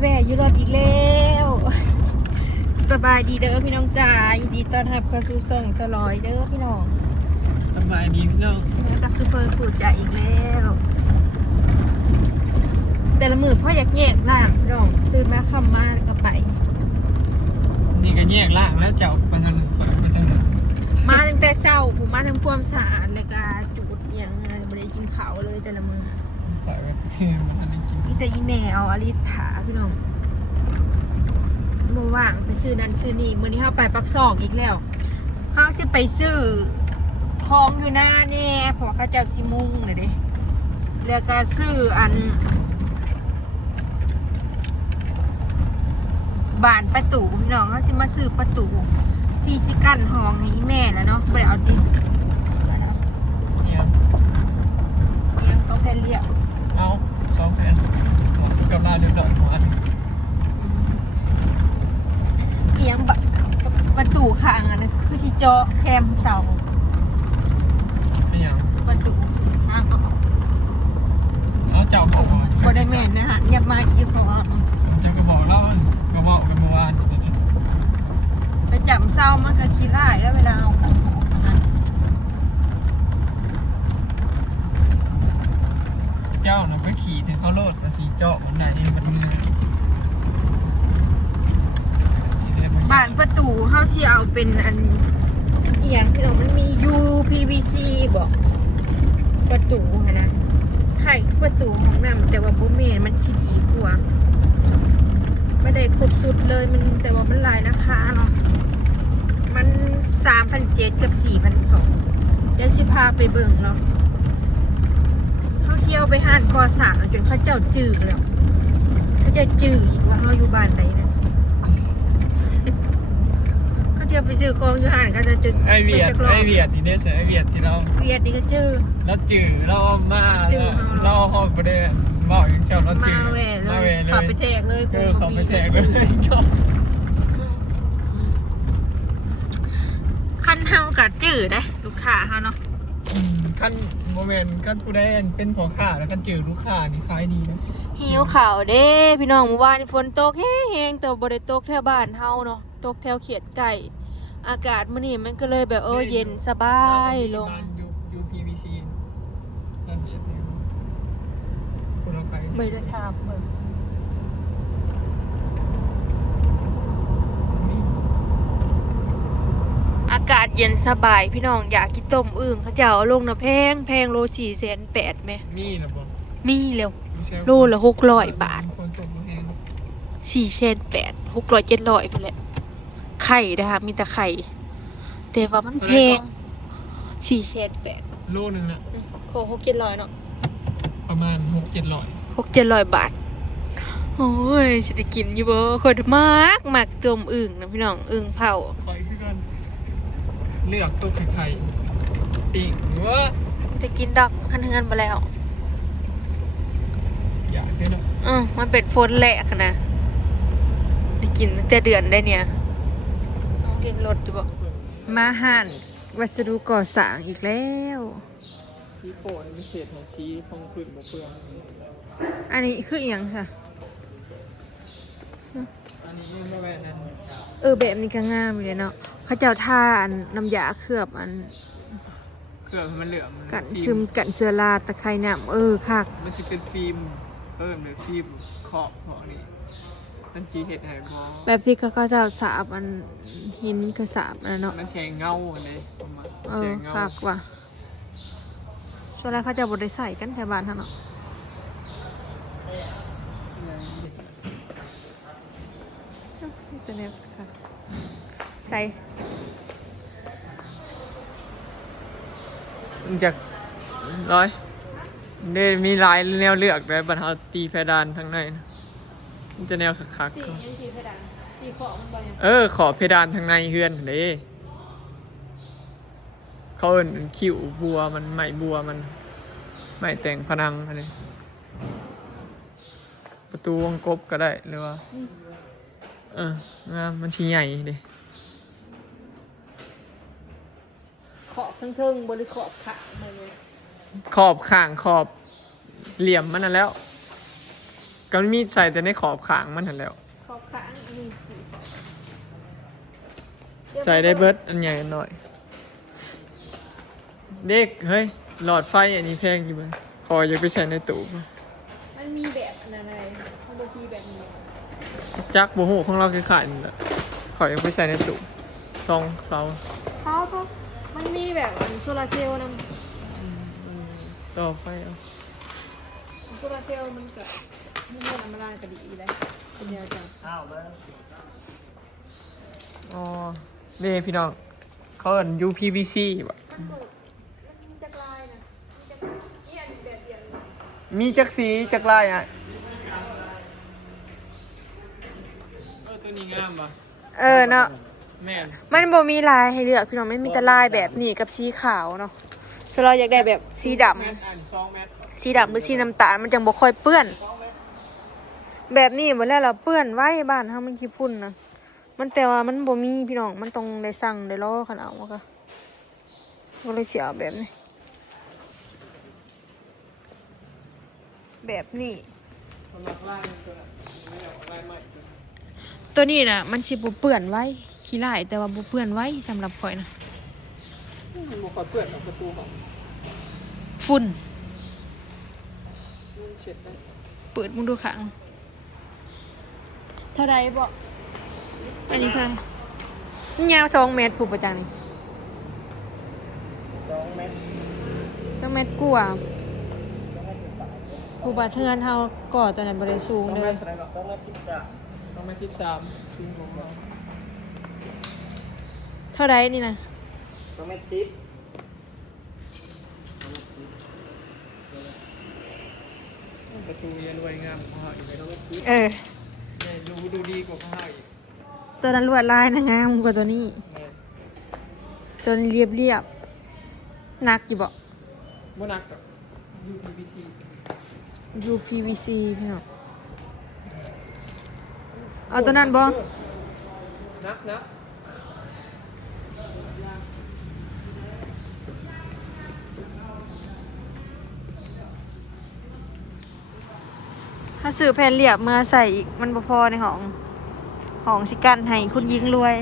แวะยุโรปอีกแล้วสบายดีเด้อพี่น้องจ๋ายินดีต้อนรับเข้าสู่ช่องสลอยเด้อพี่น้องสบายดีพี่น้องแล้วก็ซูเปอร์ฟูดจ่าอีกแล้วแต่ละมือพ่ออยากแยกล่างพี่น้องตื่นมาค่ำมาแล้วก็ไปนี่ก็แยกล่างแล้วเจ้าไปทางนึงไปทางนึงมาตั้งแต่เช้าผมมาทำความสะอาดเลยก็จุดอย่างไม่ได้กินข้าวเลยแต่ละมือขายไปมันทันได้กินนี่แต่อีแมวอลิถาพี่น้องเมื่อว่างไปซื้อนั่นซื้อนี่มื้อนี้เข้าไปปักซอกอีกแล้วเขาสิไปซื้อของอยู่หน้าเนี่ยเพราะเขาเจ้าซิมุงเลยเด้แล้วก็ซื้ออันบานประตูพี่น้องเขาสิมาซื้อประตูที่สิกั้นห้องให้อีแม่แล้วเนาะไม่ได้เอาดินยังก็แผ่นเรียบเอา2แผ่นกับลาเรียบร้อยของอันเอียงประตูข้างอันนั้นคือสิเจาะแคมเสาไม่ยังประตูห้างเอาเจ้าบอกบ่ได้แม่นนะฮะอย่ามาอีกเพราะว่าเจ้าก็บอกแล้วก็บอกกันเมื่อวานไปจับเศร้ามันก็ขี้ร้ายแล้วเวลาเอาของเจ้าน่ะไปขี่ถึงเขาโลดสีเจาะมันไหนมันมือบ้านประตูเฮาสิเอาเป็นอันเอียงพี่น้องมันมี UPVC บอกประตูนะไข่ประตูของน้ำแต่ว่าบ่แม่นมันสิดีกว่าไม่ได้ครบสุดเลยมันแต่ว่ามันหลายราคาเนาะมัน 3,700 กับ 4,200เดี๋ยวสิพาไปเบิ่งเนาะเขาเที่ยวไปห้านก่อสร้างจนเขาเจ้าจื้อแล้วเขาจะจื้ออีกว่าเฮาอยู่บ้านไหนนะเขาเที่ยวไปซื้อของอยู่ห้านก็จะจื้อไอเวียดที่เนี่ยไอเวียดที่เราเวียดนี่ก็จื้อแล้วจื้อเรามาเราห้องประเด็นบอกอย่างเช่นเราจื้อมาแหวเลยขับไปแทกเลยขับไปแทกเลยขั้นเฮากัดจื้อได้ลูกค้าเฮาเนาะขั้นโมเมนต์ขั้นผู้ได้เป็นของข้าแล้วขั้นจื้อลูกค้านี่ขายดีนะหิวข่าวเด้พี่น้องเมื่อวานฝนตกแห้งๆแต่บ่ได้ตกแถวบ้านเฮาเนาะตกแถวเขียดไก่อากาศมื้อนี้มันก็เลยแบบเย็นสบายลง UPVC นั่นเองคุณเอาไปไม่ได้ทำเหมือนอากาศเย็นสบายพี่น้องอยากกินต้มอึ่งเขาจะเอาลงนะแพงโล4,800ไหมนี่นะบอนี่เร็วโลละ600 บาท4,800 600 700ไปเลยไข่นะคะมีแต่ไข่แต่ว่ามันแพง4,800โลนึงนะโค600-700เนาะประมาณ600-700 บาทโอ้ยจะได้กินอยู่บ่คนมากต้มอึ่งนะพี่น้องอึ่งเผาคอยคือกันเลือกตัวไข่ปีกหรือว่าได้กินดอกคันเงินไปแล้วอยากได้เนาะมันเป็นฝนแหลกนะได้กินตั้งแต่เดือนได้เนี่ยน้องเห็นรถอยู่บ่มาหั่นวัสดุก่อสร้างอีกแล้วชี้โปนพิเศษของชี้ของพื้นบ่เปลืองอันนี้คืออีหยังซะอันนี้ไม่แม่นั่นแบบนี้ก็งามเลยเนาะเขาเจ้าทาอันน้ำยาเคลือบอันเคลือบมันเหลืองกันซึมกันเชื้อราตะไคร่น้ำคักมันจะเป็นฟิล์มเลยฟิล์มขอบพอนี่มันจีเห็ดไห่บอแบบที่เขาจะสาบอันหินกระสาบนะเนาะมันแฉงเงาเลยประมาณคักว่ะช่วงแรกเขาจะบดได้ใส่กันแถวบ้านท่านเนาะจะเนี่ยค่ะใส่จากเนี่ยมีลายแนวเลือกแบบบรรเทาตีเพดานทั้งในนะมันจะแนวคักๆขอเพดานทั้งในเฮือนเลยเขาเอิ้นคิ้วบัวมันไม้บัวมันไม้แต่งผนังอะไรประตูวงกบก็ได้หรือว่างามมันชิ้นใหญ่ดิขอบทั้งบริขอบขาอะไรเงี้ยขอบข้างขอบเหลี่ยมมันนั่นแล้ว ก็มีใส่แต่ในขอบขางมันหันแล้ว ขอบข้างอันนี้ ใส่ได้เบิร์ดอันใหญ่อันหน่อย เด็กเฮ้ยหลอดไฟอันนี้แพงอยู่มั้ยขออย่าไปใส่ในตู้ มันมีแบบอันนั้นอะไรมันบางทีแบบนี้ จักโบหูของเราคือขายนี่แหละขออย่าไปใส่ในตู้ซองเสา เพราะมันมีแบบอันโซลาร์เซลล์นะ ต่อไฟเอา โซลาร์เซลล์มันก็มีเงินอัมราก็ดีเลยเป็นเดียวกัน อ๋อนี่พี่น้องเขาเอิ้น UPVC บ่ะ มันจะกลายนะมันจะเนี่ยแบบเดียวเลย มีจักสีจักลายอ่ะตัวนี้งามป่ะ เนาะ แม่น มันบ่มีลายให้เลือกพี่น้องมันมีแต่ลายแบบนี้กับสีขาวเนาะถ้าเราอยากได้แบบสีดำ แมทอัน2เมตร สีดำหรือสีน้ำตาลมันจังบ่ค่อยเปื้อน แบบนี้บ่แล้วเราเปื้อนไว้บ้านเฮามันขี้ฝุ่นนะมันแต่ว่ามันบ่มีพี่น้องมันต้องได้สั่งได้รอคันเอาก็บ่เลยสิเอาแบบนี้ แบบนี้ สำหรับลายตัวนั้นนี่เอาลายใหม่ตัว ตัวนี้น่ะมันสิบ่เปื้อนไว้ขี้ลายแต่ว่าบ่เปื้อนไว้สำหรับข่อยนะ มันบ่ค่อยเปื้อนออกประตูห้อง ฝุ่น มันเช็ดได้ เปิดมึงดูข้างเท่าไรบ่อันนี้เท่าไหร่ยาว2 เมตรผู้ประจังนี่ 2 เมตร 2 เมตรกว่าผู้บาดเทือนเฮาก่อตัวนั้นบ่ได้สูง 2 เด้ เม อ ตรอะไรกับ2 เมตร 13 2 เมตร 13ซึ่งผมเอา เท่าไรนี่นะ 2 เมตร 10ประตูเย็นรวยงามของเฮาอีก2 เมตร 10 เนี่ยดูดีกว่าของเฮาอีก ตัวนั้นลวดลายนะงามกว่าตัวนี้ แม่น ตัวนี้เรียบๆหนักอยู่บ่ บ่หนักกับ UPVC UPVC พี่น้องเอาตัวนั้นบ่ นักนะ ถ้าซื้อแผ่นเรียบเมื่อใส่อีกมันบ่พอในห้องสิกันให้คุณยิงรวย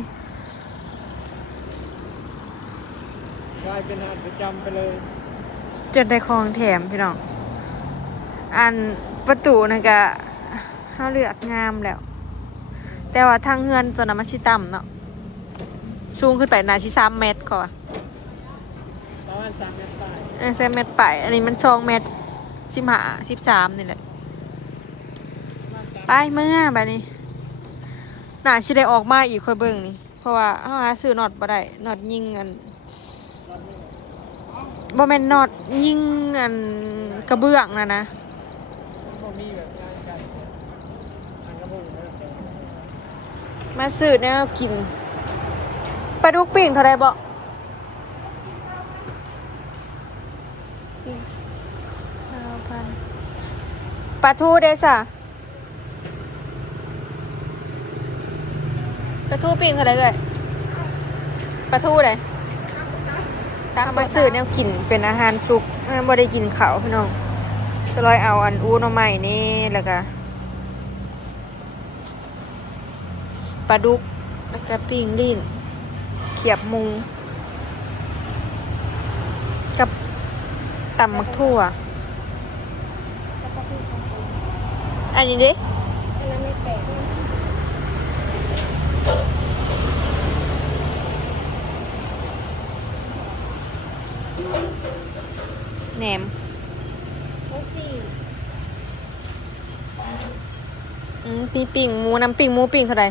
กลายเป็นอาหารประจำไปเลย จนได้ของแถมพี่น้อง อันประตูนั่นก็เฮาเลือกงามแล้ว แต่ว่าทางเฮือนตัวนั้นมันสิต่ำเนาะสูงขึ้นไปน่าสิ3 เมตรกว่า ประมาณ3 เมตรปลาย 3 เมตรไปอันนี้มัน2 เมตร15 13นี่แหละ ไปเมื่อบัดนี้น่าสิได้ออกมาอีกค่อยเบิ่งนี่เพราะว่าเฮาหาซื้อน็อตบ่ได้น็อตยิงอันบ่แม่นน็อตยิงอันกระเบื้องน่ะนะ มันบ่มีแบบง่ายกันอันกระบุงนะ มาซื้อแนวกินปลาดุกปิ้งเท่าไรบ่ปิ้ง2,000ปลาทูเด้ซะปลาทูปิ้งเท่าไรเอ่ยปลาทูเด้ตามมาซื้อแนวกินเป็นอาหารสุกบ่ได้กินข้าวพี่น้องสลอยเอาอันอูหน่อไม้นี่แล้วก็ปลาดุกแล้วก็ปิ้งลิ้นเขียบหมูกับตำมักทั่วอันนี้เด้แหนมปีปิ่งหมูน้ำปิ่งหมูปิ่งเท่าไหร่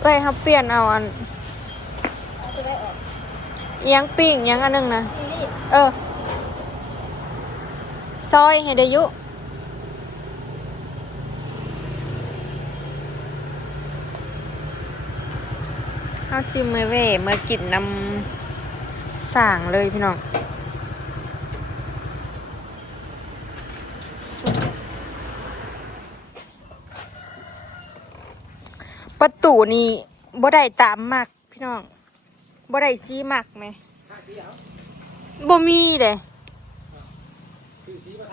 เอ้ยครับเปลี่ยนเอาอันเอียงปิ่งเอียงอันหนึงนะซอยให้ได้อยุเอาซิมเมเว่เมื่อกินน้ำสั่งเลยพี่น้องประตูนี่บ่ได้ตามมักพี่น้องบ่ได้ซีมักไหมบ่มีเด้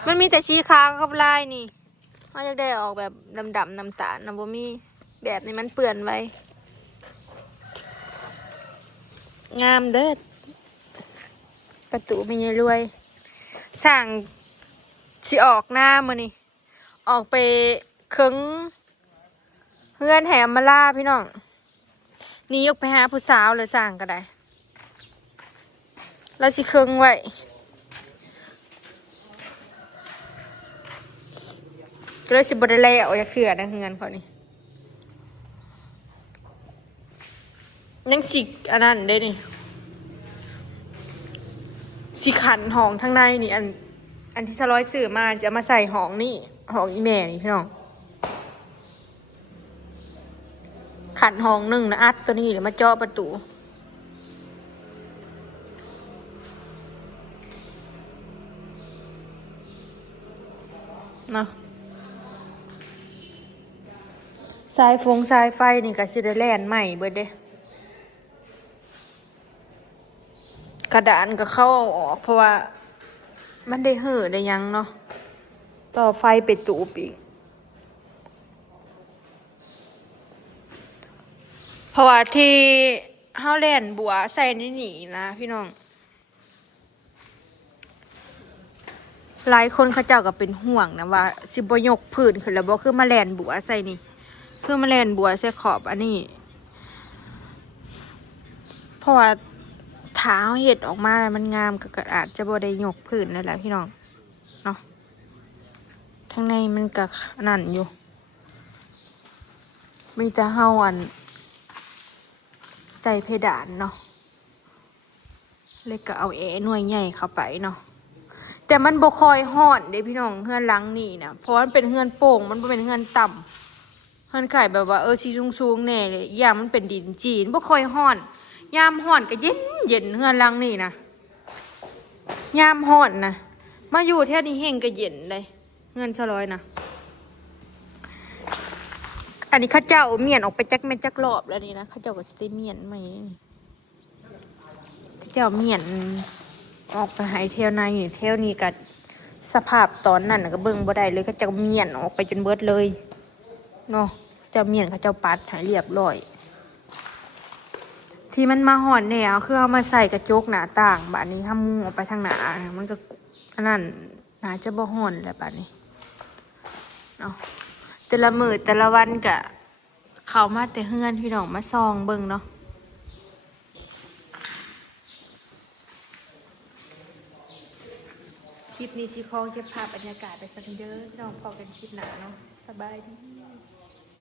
มันมีแต่ชีขาวกับลายนี่เขาอยากได้ออกแบบดำๆน้ำตาลนะบ่มีแบบนี้มันเปื่อนไว้งามเด้อประตูไม่รวยสั่งสิออกหน้ามื้อนี่ออกไปเคิงเฮือนแหมมาล่าพี่น้องนี่ยกไปหาผู้สาวเลยสั่งก็ได้เราสิเคิงไว้ก็เลยสิบได้แล้วอย่าเขื่อนะเฮือนเขานี่ยังสิอันนั้นได้นี่สิขันห้องทั้งในนี่อันที่สร้อยสื่อมาจะมาใส่ห้องนี่ห้องอีแม่นี่พี่น้องขันห้องหนึ่งนะอัดตัวนี้เดี๋ยวมาเจาะประตูเนาะสายไฟนี่ก็สิได้แล่นใหม่เบิดเด้กระดานก็เข้าเอาออกเพราะว่ามันได้เห่อได้ยังเนาะต่อไฟไปตูบอีกเพราะว่าที่เฮาแล่นบัวใส่นี่นี่นะพี่น้องหลายคนเขาเจ้าก็เป็นห่วงนะว่าสิบ่ยกพื้นขึ้นแล้วบ่คือมาแล่นบัวใส่นี่คือมาแล่นบัวใส่ขอบอันนี้เพราะว่าเท้าเห็ดออกมาแล้วมันงามก็อาจจะบ่ได้ยกพื้นนั่นแหละพี่น้องเนาะข้างในมันก็นั่นอยู่มีแต่เฮาใส่เพดานเนาะเลยก็เอาหน่วยใหญ่เข้าไปเนาะแต่มันบ่คอยฮ้อนเด้พี่น้องเฮือนหลังนี่นะเพราะมันเป็นเฮือนโป่งมันบ่เป็นเฮือนต่ำเฮือนไข่แบบว่าสิสูงๆแน่เลยยามมันเป็นดินจีนบ่คอยฮ้อนยามฮ้อนก็เย็นเฮือนหลังนี่นะยามฮ้อนนะมาอยู่แถวนี้เฮงก็เย็นเลยเฮือนซะร้อยนะอันนี้ข้าเจ้าเมียนออกไปจักแม่นจักรอบแล้วนี่นะข้าเจ้าก็สิได้เมียนใหม่นี่ข้าเจ้าเมียนออกไปหายเที่ยวในนี่เที่ยวนี้ก็สภาพตอนนั้นก็เบิ่งบ่ได้เลยข้าเจ้าเมียนออกไปจนเบิดเลยเนาะเจ้าเมียนข้าเจ้าปัดให้เรียบร้อยที่มันมาห่อนแนวคือเอามาใส่กระจกหน้าต่างบัดนี้ถ้ามุงออกไปทางหน้ามันก็อันนั้นน่าจะบ่ห่อนแล้วบัดนี้เนาะแต่ละมื้อแต่ละวันก็เข้ามาแต่เฮือนพี่น้องมาซองเบิ่งเนาะคลิปนี้สิขอเก็บภาพบรรยากาศไปสักเด้อพี่น้องพอกันคลิปหน้าเนาะสบายดี